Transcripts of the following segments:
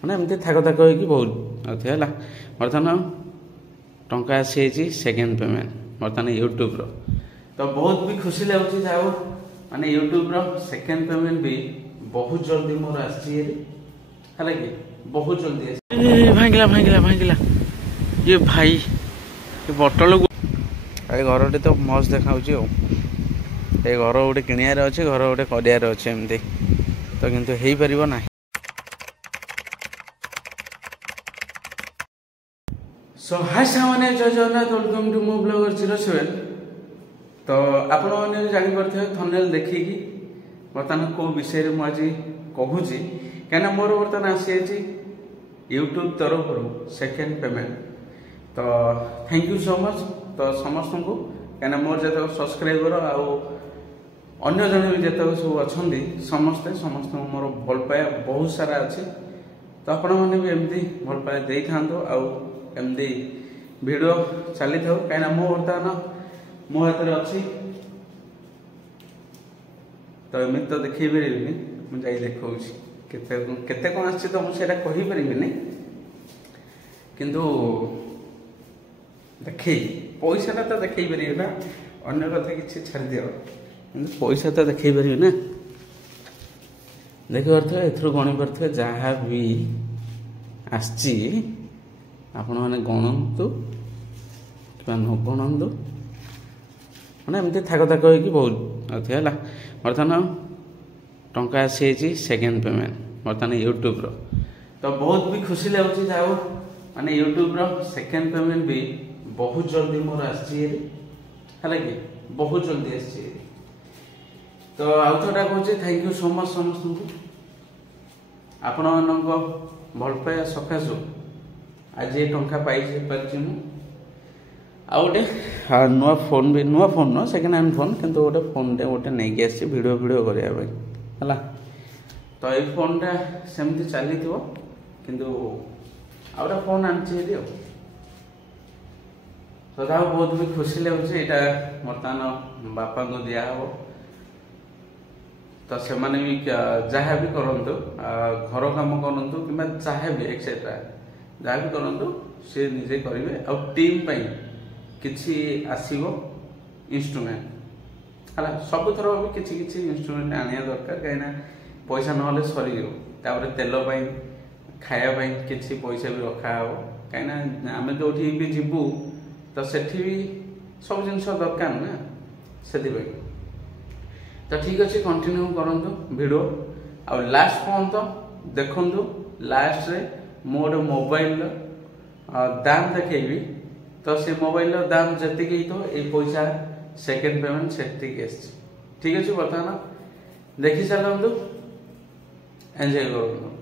ମାନେ ଏମିତି ଥାକ ଥାକ ହେଇକି ବହୁତ ଅଛି ହେଲା। ବର୍ତ୍ତମାନ ଟଙ୍କା ଆସିଯାଇଛି ସେକେଣ୍ଡ ପେମେଣ୍ଟ ବର୍ତ୍ତମାନ ୟୁଟ୍ୟୁବ୍ର। ତ ବହୁତ ବି ଖୁସି ଲାଗୁଛି ଯାଉ ମାନେ ୟୁଟ୍ୟୁବ୍ର ସେକେଣ୍ଡ ପେମେଣ୍ଟ ବି ବହୁତ ଜଲ୍ଦି ମୋର ଆସିଛି ହେଲା କି ବହୁତ ଜଲ୍ଦି ଆସିଛି। ଭାଙ୍ଗିଲା ଭାଙ୍ଗିଲା ଭାଙ୍ଗିଲା ଇଏ ଭାଇ ଏ ବଟଲକୁ ଏ ଘରଟି ତ ମସ୍ତ ଦେଖାଉଛି ଆଉ ଏ ଘର ଗୋଟେ କିଣିବାର ଅଛି ଘର ଗୋଟେ କରିବାର ଅଛି ଏମିତି ତ କିନ୍ତୁ ହେଇପାରିବ ନାହିଁ। सो हाय सामान्य जय जगन्नाथ वेलकम टू मो ब्लॉगर 07। तो आपण मैंने जापर थंबनेल देखिकी बर्तमान कौ विषय में आज कहूँ कहीं मोर बर्तमान आसी यूट्यूब तरफ सेकेंड पेमेंट। तो थैंक यू सो मच। तो समस्त को कहीं मोर जो सब्सक्राइबर अन्य जन भी जिते सब अच्छा समस्ते समस्त मोर भल पाया बहुत सारा अच्छी। तो आपण मैंने भी एमती भल पाया दे था एमती वीडियो चली था कहीं मो बर्तमान मो हाथ में अच्छी। तो एमती तो देखी पारि मुझे देखा केते कौन आसी तो मुझे कहीपरि किंतु देखे पैसा तो देखे पारि ना अन्य कथा कि छाड़ दियो पैसा तो देखे पारि ना देखी पारे एथर गणी पारे जहाँ भी आसी आपण मैंने गणतु कि न गणतु मैंने एमती थाक थाक हो बहुत अच्छी है। बर्तमान टंका आसी सेकेंड पेमेंट बर्तमान यूट्यूब्र। तो बहुत भी खुशी लगुच जाओ माने यूट्यूब्र सेकेंड पेमेंट भी बहुत जल्दी मोर आसी है कि बहुत जल्दी आसी। तो आउ थोड़ा कहूँ थैंक यू सो मच समस्त को आपण मान भल पाया सकाशु आज ये टंका पाई पार्टी गोटे नुआ फोन भी नुआ फोन न सेकेंड हैंड फोन किंतु गोटे फोन गोटे नहीं आसी वीडियो वीडियो करने है। तो ये फोनटा सेमती चली किंतु आउटा फोन आनी तो बहुत भी खुशी लगुच यहाँ बर्तमान बापा को दिहब। तो से माने भी जहाँ भी करंतु घर काम करंतु कि जहाँ भी एक्सेट्रा जहाँ भी करंतु से निजे करेंगे आ टीम पाई किछि आसीबो इंस्ट्रूमेंट है सब थर भी किछि किछि इंस्ट्रूमेंट आनिया दरकार कहीं पैसा ना सरी तापर तेल पाई खाया पाई किछि पैसा भी रखा हो कहीं आम जो भी जीवु तो सेठी भी सब जिन दरकार ना से तो ठीक अच्छे कंटिन्यू करंतु वीडियो आ लास्ट पर्यंत देखु लास्ट रे मोर मोबाइल दाम देखी तो से मोबाइल दाम जी तो ये पैसा सेकेंड पेमेंट से ठीक अच्छे बर्तमान देखी चलतु एंजॉय करूँ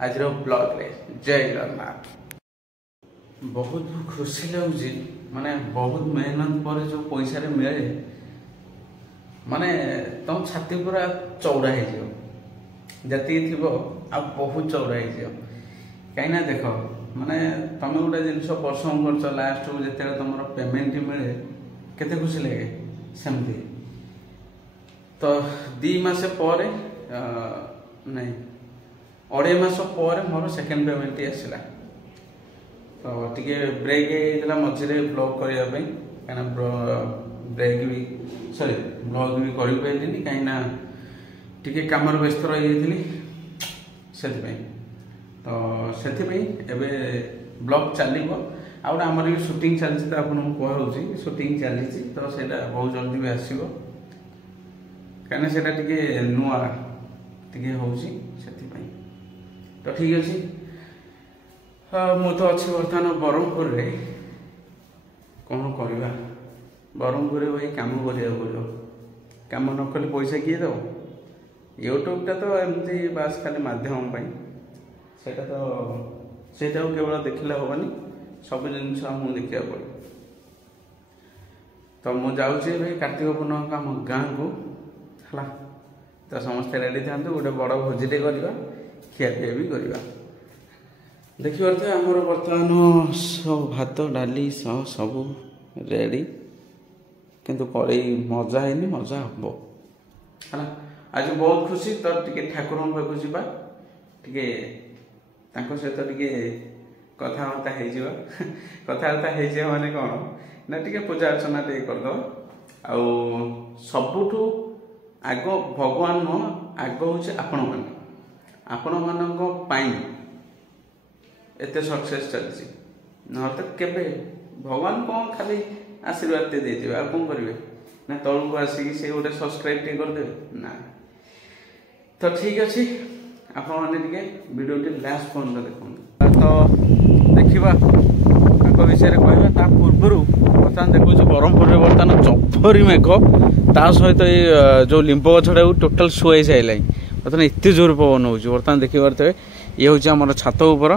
आज ब्लॉग रे जय जगन्नाथ। बहुत खुशी लगुच माने बहुत मेहनत पर जो पैसा मिले माने तुम छाती पूरा चौड़ा हो जी थी आ बहुत चौड़ा हो कहीं देख माने तुम गोटे जिन परसम कर लास्ट को जिते तुम पेमेंट मिले केते खुशी लगे सेमती। तो 2 मास पर नहीं 2.5 मास पर मोर सेकेंड पेमेंट आसला। तो टी ब्रेक होता मझे ब्लॉग करने कहीं ब्रेक भी सॉरी ब्लॉग भी कर पारे कहीं कम व्यस्त रही से तो से ब्लॉग चलो आमर भी शूटिंग चलती तो आपको कहुच्छी शूटिंग चली तो से बहुत जल्दी भी आसो कहीं से नुआ टे हो तो ठीक अच्छे। मु तो अच्छी बर्तमान ब्रह्मपुर कौन करवा ब्रह्मपुर भाई कम करा कम न कले पैसा किए दो यूट्यूबटा तो एमती बास खाली माध्यम सेटा तो सेटा केवल देखला हेनी सब जिन देखा पड़े। तो मुझे भाई कार्तिक पूर्णिमा का गाँ को है तो समस्ते रेडी था गोटे बड़ भोजीटे करवा खियापिया भी करवा देखिए आमर बर्तमान सब भात डाली सब रेडी किंतु कड़े मजा है मजा हम है आज बहुत खुशी तो टे ठाकुर पाक जावा टे तांको सहित टिके कथबार्ता हो कथबार्ता हो माने कौन ना टिके पूजा अर्चना टे करदो आउ सबुठु आग भगवान नुह आग हूँ आपण मानक पाई एते सक्सेस चलती न तो केबे भगवान कौन खाली आशीर्वाद दे देते आ कौन करेंगे ना तौक आसिक से गोटे सब्सक्राइब टे करदे ना तो ठीक अच्छे आपण मैंने वीडियो लास्ट पर्यटन देखते तो देखा विषय कहवा पूर्वर बर्तमान देखो ब्रह्मपुर में बर्तमान चफरी मेघ ता सहित ये जो लिंब गछटा टोटाल शुआई सारे बर्तमान एत जोर पवन हो बर्तमान देखिपे ये हूँ आम छात उपर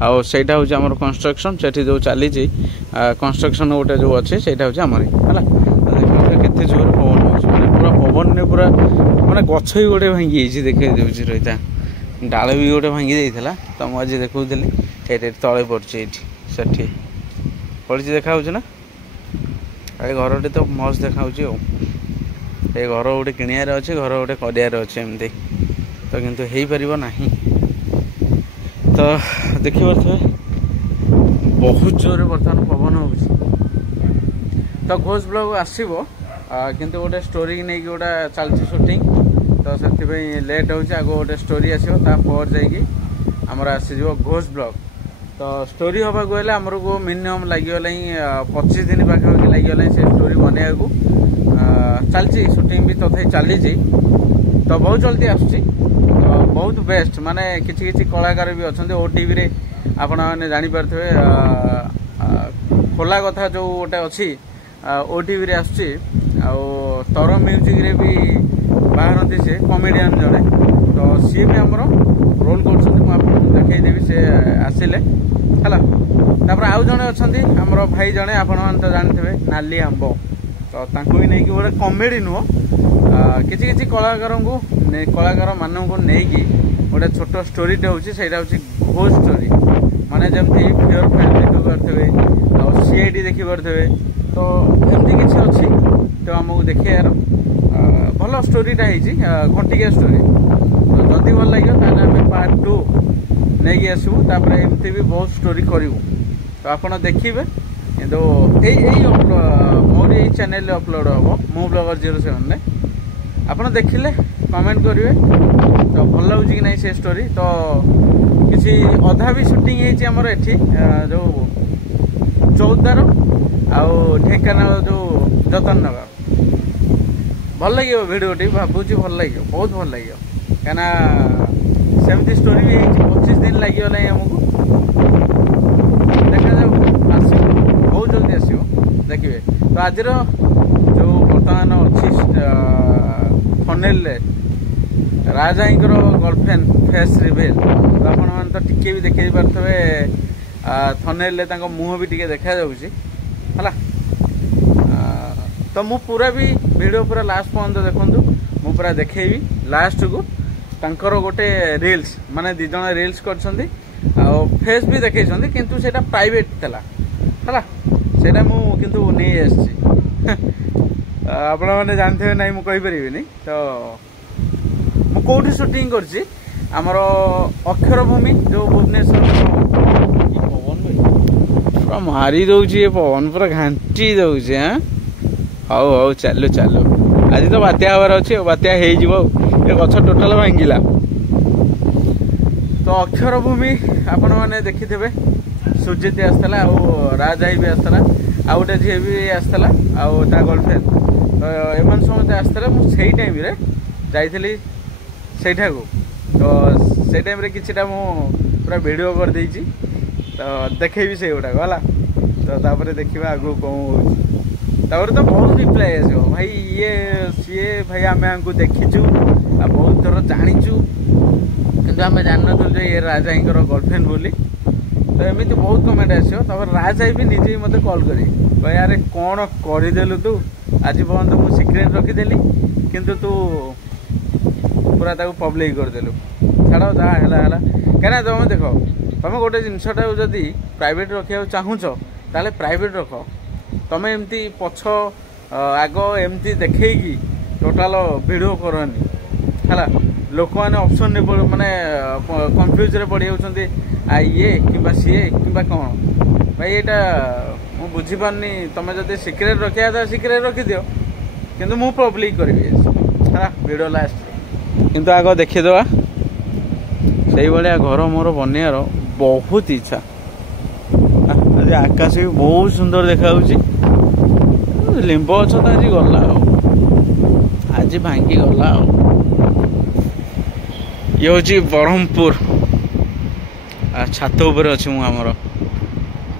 आईटा हूँ आम कंस्ट्रक्शन से जो चली कंस्ट्रक्शन गोटे जो अच्छे से आमर है देखिए जोर पवन हो पूरा पवन ने पूरा माने गछ भी गोटे भांगी देखिए दूसरी रही डाल भी गोटे भांगी जाता तो मुझे देखुली ये तले पड़ी से पड़ी देखा ना ये घर तो मस्त देखा ये घर गोटे किणार अच्छे घर गोटे करार अच्छे एमती तो किंतु हो पार ना तो देखिए बहुत जोर बर्तमान पवन हो तो घोष ब्लॉग आसो किंतु गोटे स्टोरी नहीं गोटा चलती शूटिंग तो से लेट हो गोटे स्टोरी आसो तापर जामर आसीज घोष ब्लॉग तो स्टोरी हवा गले आमर को मिनिमम लगिगला 25 दिन पाखापाखि लगिगला से स्टोरी बनवा को चलती शूटिंग भी तथा चली तो बहुत जल्दी आसुची तो बहुत बेस्ट माने किछि किछि कलाकार भी अच्छा ओटीवी रे आपण मैंने जानीपारे खोला कथा जो गोटे अच्छी ओटीवी रे आसुची तर म्यूजिक रे भी बाहर से कमेडियन जड़े तो सी भी आमर रोल करदेवी से आसिले है आउ जड़े अच्छा आमर भाई जड़े आपण तो जानते नाली आंब तो भी नहीं गोटे कमेडी नुह किसी कलाकार को कलाकार मानू नहीं गोटे छोट स्टोरीटे हूँ से घोष स्टोरी माने जमती फियर फाइल देखिपे सीआईडी देखिपे तो एमती किसी अच्छी तो आमको देखे यार भल स्टोरीटा घंटिकिया स्टोरी तो जदि भल लगे आम पार्ट 2 नहीं आसबू एमती भी बहुत स्टोरी करूँ तो आप देखिए किंतु मोर यही चैनल अपलोड हम मो ब्लॉगर 07 ने आप देखिले कमेंट करेंगे तो भल लगे कि नहीं से स्टोरी तो किसी अधा भी शूटिंग होमर एटी जो चौदार आउ ढेंकानाल जो जतन नगर भल लगे भिडियोटी भावुँ भल लगे बहुत भल लगे कहीं सेमती स्टोरी भी 25 दिन लगिगला आमको देखा जाऊ आसो बहुत जल्दी आसो देखिए तो आज जो बर्तमान अच्छी थंबनेल राजाईंकर गर्लफ्रेंड फेस रिवील तो आपण तो टिके भी देखी पारे थंबनेल मुह भी टिके देखा जाउछि हला तो मु पूरा भी वीडियो पूरा लास्ट पर्यंत देखंतु मु पूरा देखेबी लास्ट को तांकर गोटे रील्स माने दी जण रील्स करछंती आ फेस भी देखैछंती किंतु सेटा प्राइवेट थला हला सेटा मु किंतु नै आछि आपण माने जानथे नै मु कहि परिबिनी तो मु कोठी शूटिंग करछि हमर अक्षर भूमि जो भुवनेश्वर पवन पूरा मारी दउछि ए पवन पूरा घांटी दउछि हां हाउ हाउ चलो चलो आज तो बात्या हबार अच्छे बात्या हो गछ टोटाल भांगिला तो अक्षर भूमि आपण मैंने देखिथे सुजित आसला राजाई भी आसला आ गोटे झी भी आसला आ गर्लफ्रेंड तो एम समस्त आसला मुझे टाइम जाइली सेठा को तो से टाइम रे किछिटा मु पूरा वीडियो कर देछि तो देखेबी से गोटा गला तो तापर देखिबा आगु कौन तापर तो बहुत रिप्लाई आसो भाई ये सी भाई आम को देखीचु आ बहुत थर जानीचु किंतु आम जान जो ये राजाई गर्लफ्रेंड बोली तो एमती बहुत कमेंट आसो तापर राजाई भी निजे मत कॉल करी भाई अरे कौन करदेलु तू आज पर्यंत मुझे सिक्रेट रखीदेली किंतु तू पूरा ताको पब्लिक करदेलु छाड़ जहाँ कहीं तुम देख तुम गोटे जिनसटा जदि प्राइवेट रखा चाहूच ताले प्राइवेट रख तमें एमती पछ आग एमती देखी टोटाल वीडियो करनी है लोक मैंने ऑप्शन माने कंफ्यूज रे पड़ी होउछन्ती आ ये किबा सीए किबा कौन भाई एटा मु बुझी पारनी तमे जदि सिक्रेट रखिया त सिक्रेट रखि दियो किंतु मु पब्लिक करबी हां वीडियो लास्ट किंतु आगो देखि दवा सही भाया घर मोर बनियार बहुत इच्छा आज आकाश भी बहुत सुंदर देखा लिंब गछ तो आज गला आज भांगी गला ये हूँ ब्रह्मपुर छात उपर अच्छी मुझे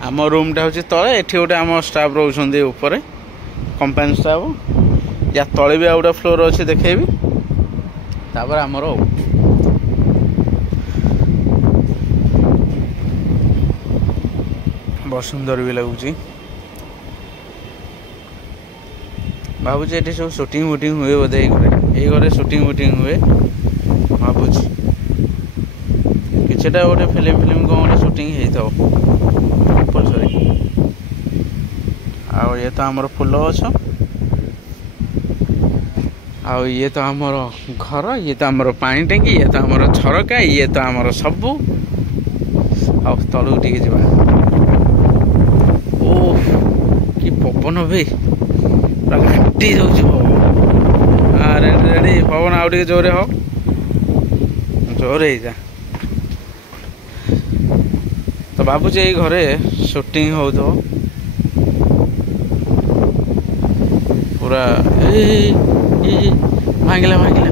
आम रूमटा हूँ तले एठी गोटे आम स्टाफ रोचे ऊपर कंपानी स्टाफ या तले भी आउ गोटे फ्लोर अच्छे देखेबी तापर आमर बहुत सुंदर भी लगुच भावुँ ये सब शूटिंग वुटिंग हुए बोधे ये घरे शूटिंग वुटिंग हुए भावुँ किछटा गोटे फिल्म कौन गोटे शूटिंग कंपलसरी आ ये तो आमर फूल गछ आ ये तो आमर घर ये तो आमर पानी टंकी ये तो आमर झरका ये तो आमर सबू आ तलू टे जा कि पवन भाई पूरा घाटी जाऊँ पवन रेडी रेडी पवन आउ टे जोरे हो जोरे जा तो भावुँ ये घरे शूटिंग हो पूरा भांगिला भांगिला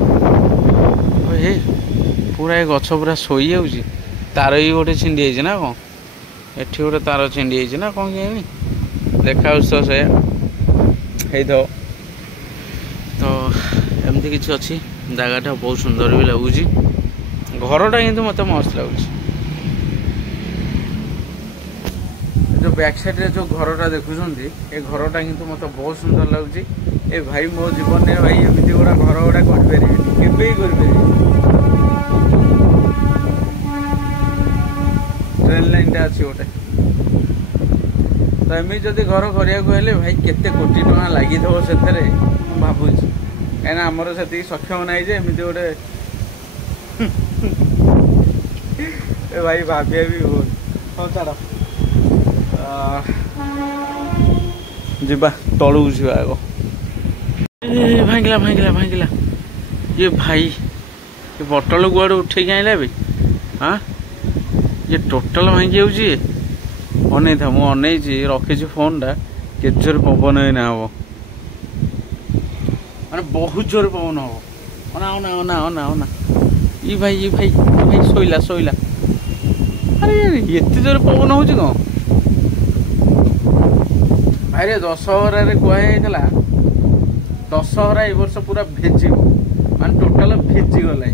पूरा ये गछ पूरा शोई जाऊँगी तार भी गोटे छिंडी ना कौन एठी गोटे तार छिंडी ना कौन कि देखा तो से तो एमती किसी अच्छी जगटा बहुत सुंदर भी लगुच घरटा किंतु मत मस्त लगुच जो बैक साइड रे जो घरटा देखुंत ए घरटा किंतु मत बहुत सुंदर लगुच ए भाई मो जीवन में भाई एमती गोटा घर गुड़ा कर ट्रेन लाइन टा अच्छी गोटे तो एमती जदि घर कराया भाई केते कोटी टका लगी से भावुँ कहीं आमर से सक्षम ना एमती गोटे भाई भाविया भी बहुत हाँ छाड़ जीवा तलू जी आग भांगिला भांगिला भांगिला ये भाई ये बटल गुआड़ उठे आइला भी हाँ ये टोटाल भांगी जाऊँगी अन था मुझे रखी फोन टा के जोर पवन ना हम माने बहुत जोर पवन हम अना अना अना अना अना ये भाई भाई शोला शोला अरे एत जोर पवन हो कौन भाई दशहरा कहला दशहरा ए वर्ष पूरा भेज मान टोटाल भेजी गला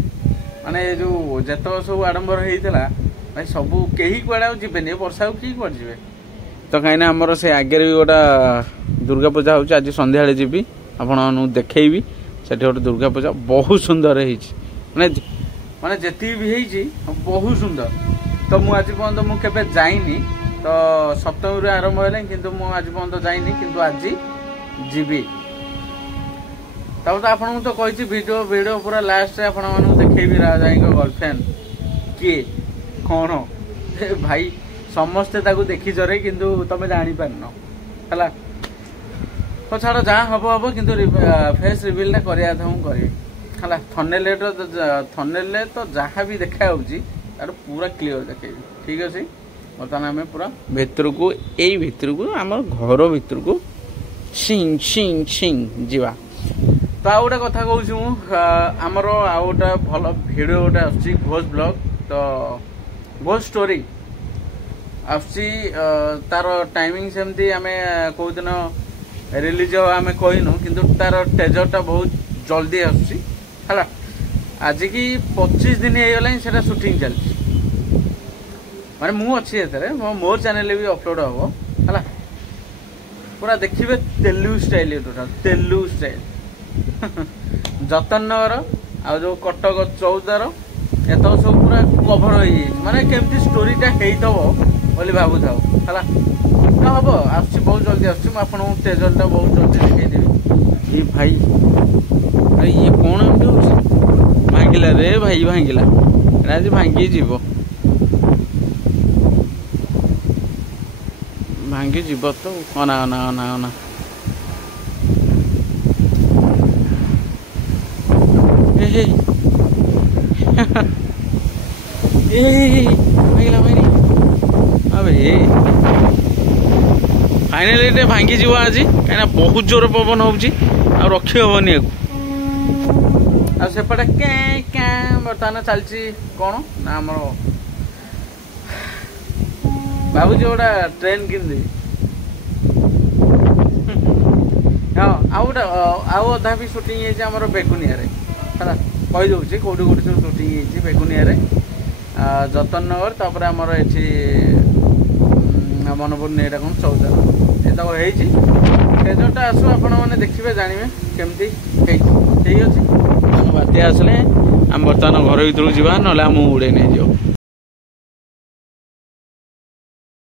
माने जो जत सब आडंबर होता भाई सबू कहीं कड़े जीवे वर्षा कि कड़े जी तो कहीं आमर से आगे भी गोटा दुर्गा पूजा हो आज संध्या जी आपन देखी से गोटे दुर्गा पूजा बहुत सुंदर माने माने जी भी बहुत सुंदर तो मुझे आज पर्यटन मुझे जाइनी तो सप्तमी आरंभ है कि आज पर्यटन जाइनी कि आज जीवी तब तो आपको तो कही वीडियो वीडियो पूरा लास्ट आपको देखेबी राजाई गर्लफ्रेंड किए कौन भाई समस्ते ताकू देखी जरे किंतु तमे जानी पारन हला तो छाड़ जहाँ हम हम किंतु फेस रिवील करिया था हूँ करी हला थंबनेल तो जहाँ भी देखा तार पूरा क्लियर देखे ठीक अच्छे बर्तमान आम पूरा भितर को यही भितर को आम घर भितर को सिंग सिंग सिंग जीवा तो आउ गोटे कथा कहूँ आमर आउ गोटे भल भिडियो गोटे आसुची घोष ब्लॉग तो घोष स्टोरी आसुची तार टाइमिंग सेमती आम कौ दिन रिलीज आम कहनु किंतु तार टेजरटा बहुत जल्दी आसुची है आज की 25 दिन हो गला शूटिंग चलती माने मु अच्छी मोर चैनल भी अपलोड हम है पूरा देखिए Telugu style total Telugu style जतन नगर आ जो कटक चौदार एत सब पूरा कभर हो माने केमती स्टोरीटा होली भावु था है हम आस बहुत जल्दी आपको टेजरटा बहुत जल्दी देखदेवी ये भाई अरे ये कौन एमती हो भांगिला रे भाई भांगिला आज भांगी जीव भांगी जीव तो अना अना अना अना भांगिला भाई अबे फाइनाली भांगी जीव आज कहीं बहुत जोर पवन हो रखी हेनी आ सेपटे क्या बर्तमान चलती कौन ना आम भावुची गोटा ट्रेन किनदेवी हाँ आउटा आउ अधा भी सुटिंग होमर बेगुनिया है कही दूसरी कौटी कौटी सब सुटिंग बेगुनिया जतन नगर तापर आमर ये मन पड़े यहाँ कौन चौदार ये होटा आसू आपण मैंने देखिए जानवे केमती ठीक अच्छे बात्या आसले आम बर्तमान घर भर जावा ना उड़े नहीं जाओ।